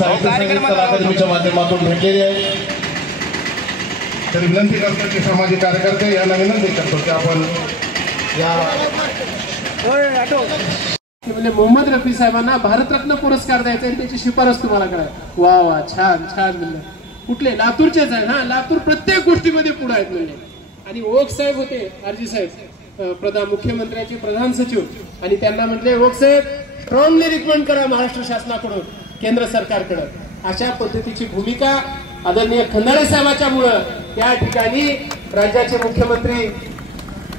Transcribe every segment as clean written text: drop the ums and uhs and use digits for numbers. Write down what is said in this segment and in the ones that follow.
साहित्य संगीत कला अकादमीच्या माध्यमातून भेटलेली आहे। तरी विनंती करतो की सामाजिक कार्यकर्ते यांना विनंती करतो की आपण या म्हणजे मोहम्मद रफी साहेबांना भारतरत्न पुरस्कार द्यायचा आणि त्याची शिफारस तुम्हाला करा। वा वा छान छान म्हणलं। कुठले लातूरचेच आहे हा, लातूर प्रत्येक गोष्टीमध्ये पुढे आहेत म्हणजे। आणि ओक साहेब होते आरजी साहेब प्रधान मुख्यमंत्र्यांचे प्रधान सचिव आणि त्यांना म्हटले ओक साहेब स्ट्रॉंगली रिकमेंड करा महाराष्ट्र शासनाकडून केंद्र सरकारकडे। अशा पद्धतीची भूमिका आदरणीय खंदारे साहेबांच्या मुळे त्या ठिकाणी राज्याचे मुख्यमंत्री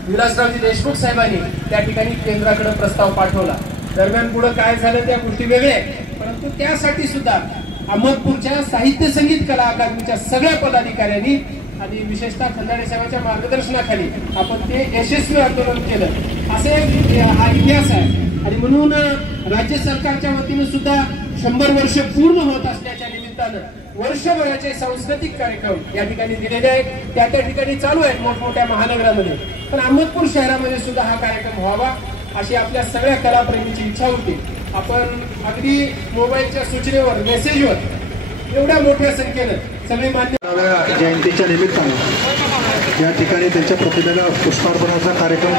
विलासरावजी देशमुख साहेबांनी त्या ठिकाणी केंद्राकडे प्रस्ताव पाठवला। दरम्यान पुढे काय झालं त्या गोष्टी वेगळ्या, परंतु त्यासाठी सुद्धा अहमदपूरच्या साहित्य संगीत कला अकादमीच्या सगळ्या पदाधिकाऱ्यांनी आणि विशेषतः खंदारे साहेबांच्या मार्गदर्शनाखाली आपण ते यशस्वी आंदोलन केलं। असे हा इतिहास आहे आणि म्हणून राज्य सरकारच्या वतीने सुद्धा 100 वर्ष पूर्ण होत असल्याच्या निमित्तानं वर्षभराचे सांस्कृतिक कार्यक्रम या ठिकाणी दिलेले आहेत। त्या ठिकाणी चालू आहेत मोठमोठ्या महानगरामध्ये, पण अहमदपूर शहरामध्ये सुद्धा हा कार्यक्रम व्हावा अशी आपल्या सगळ्या कलाप्रेमीची इच्छा होती। आपण अगदी मोबाईलच्या सूचनेवर मेसेजवर एवढ्या मोठ्या संख्येनं सगळे मान्य जयंतीच्या निमित्ताने या ठिकाणी त्यांच्या प्रतिमेला पुष्पार्पणाचा कार्यक्रम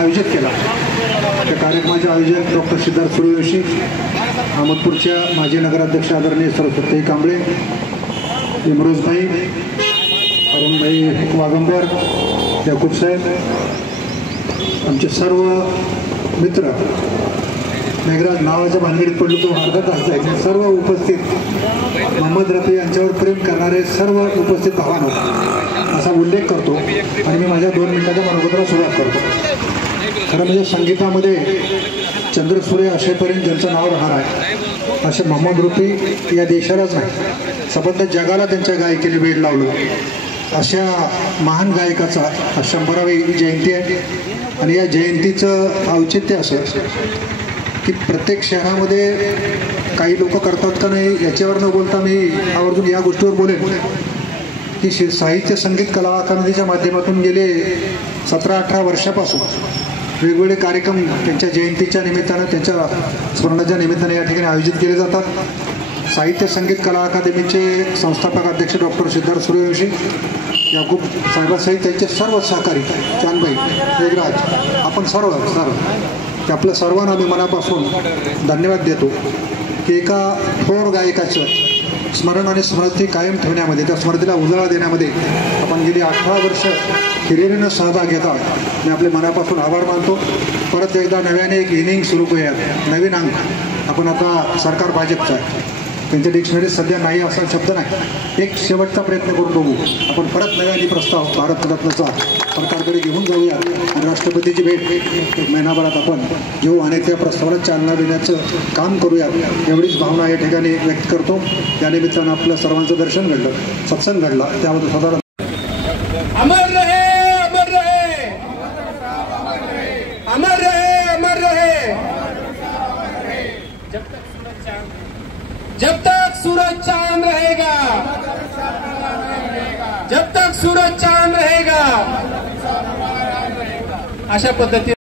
आयोजित केला। त्या कार्यक्रमाचे आयोजक डॉक्टर सिद्धार्थ सूर्यवंशी, अहमदपूरच्या माजी नगराध्यक्ष आदरणीय सरस्वती कांबळे, इमरोजभाई, अरुणभाई वागंबर, याकूब साहेब, आमचे सर्व मित्र, मेघराज नावाच्या भानगडीत पडलो तो अर्धा तास जायचे, सर्व उपस्थित मोहम्मद रफी यांच्यावर प्रेम करणारे सर्व उपस्थित भावांनो असा उल्लेख करतो आणि मी माझ्या 2 मिनिटाच्या मनोगताला सुरुवात करतो। खरं म्हणजे संगीतामध्ये चंद्रसूर्य असेपर्यंत ज्यांचं नाव राहणार आहे असे मोहम्मद रफी या देशालाच नाही संबंध जगाला त्यांच्या गायकीने वेळ लावलं। अशा महान गायकाचा 100वी जयंती आहे आणि या जयंतीचं औचित्य असं की प्रत्येक शहरामध्ये काही लोक करतात का नाही याच्यावर न बोलता मी आवर्जून या गोष्टीवर बोलेन की साहित्य संगीत कला अकादमीच्या माध्यमातून गेले 17-18 वर्षापासून वेगवेगळे कार्यक्रम त्यांच्या जयंतीच्या निमित्तानं त्यांच्या स्मरणाच्या निमित्ताने या ठिकाणी आयोजित केले जातात। साहित्य संगीत कला अकादमीचे संस्थापक अध्यक्ष डॉक्टर सिद्धार्थ सूर्यवंशी, याकूब साहेबासहित त्यांचे सर्व सहकारी, चांदबाई, मेघराज, आपण सर्व आपल्या सर्वांना मी मनापासून धन्यवाद देतो की एका थोर गायकाचं स्मरण आणि स्मृती कायम ठेवण्यामध्ये, त्या स्मृतीला उजाळा देण्यामध्ये आपण गेली 18 वर्ष हिरिरीनं सहभाग घेतात। मी आपले मनापासून आभार मानतो। परत एकदा नव्याने एक इनिंग सुरू करूयात, नवीन अंक। आपण आता सरकार भाजपचं आहे, त्यांच्या डिक्शनरीत सध्या नाही असा शब्द नाही, एक शेवटचा प्रयत्न करून बघू, आपण परत नव्याने प्रस्ताव भारतरत्नाचा सरकारकडे घेऊन जाऊया आणि राष्ट्रपतीची भेट 1 महिनाभरात आपण घेऊ आणि त्या प्रस्तावाला चालना देण्याचं काम करूया, एवढीच भावना या ठिकाणी व्यक्त करतो। या निमित्तानं आपलं सर्वांचं दर्शन घडलं, सत्संग घडला, त्याबद्दल साधारण अमर रहे, अमर रहे, अमर रहे, अमर रहे। जब तक सूरज चांद रहेगा, जब तक सूरज चांद रहेगा, अशा पद्धतीने